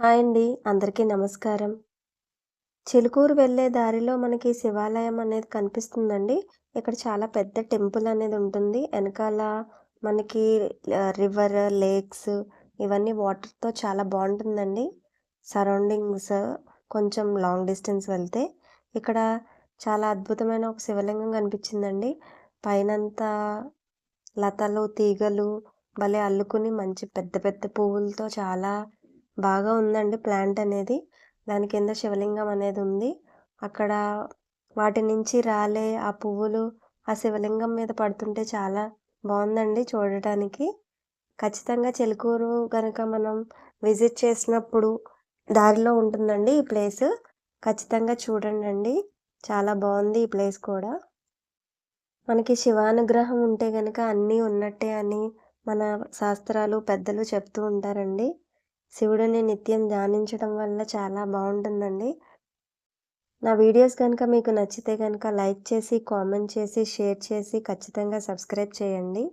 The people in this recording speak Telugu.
హాయ్ అండి. అందరికీ నమస్కారం. చిలుకూరు వెళ్ళే దారిలో మనకి శివాలయం అనేది కనిపిస్తుందండి. ఇక్కడ చాలా పెద్ద టెంపుల్ అనేది ఉంటుంది. వెనకాల మనకి రివర్, లేక్స్ ఇవన్నీ వాటర్‌తో చాలా బాగుంటుందండి సరౌండింగ్స్ కొంచెం లాంగ్ డిస్టెన్స్ వెళ్తే. ఇక్కడ చాలా అద్భుతమైన ఒక శివలింగం కనిపించిందండి. పైనంతా లతలు, తీగలు భలే అల్లుకుని మంచి పెద్ద పెద్ద పువ్వులతో చాలా బాగా ఉందండి ప్లాంట్ అనేది. దాని కింద శివలింగం అనేది ఉంది. అక్కడ వాటి నుంచి రాలే ఆ పువ్వులు ఆ శివలింగం మీద పడుతుంటే చాలా బాగుందండి చూడటానికి. ఖచ్చితంగా చెలుకూరు కనుక మనం విజిట్ చేసినప్పుడు దారిలో ఉంటుందండి ఈ ప్లేస్ ఖచ్చితంగా చూడండండి. చాలా బాగుంది ఈ ప్లేస్ కూడా. మనకి శివానుగ్రహం ఉంటే కనుక అన్నీ ఉన్నట్టే అని మన శాస్త్రాలు, పెద్దలు చెప్తూ ఉంటారండి. శివుడిని నిత్యం ధ్యానించడం వల్ల చాలా బాగుంటుందండి నా వీడియోస్ కనుక మీకు నచ్చితే కనుక లైక్ చేసి, కామెంట్ చేసి, షేర్ చేసి ఖచ్చితంగా సబ్స్క్రైబ్ చేయండి.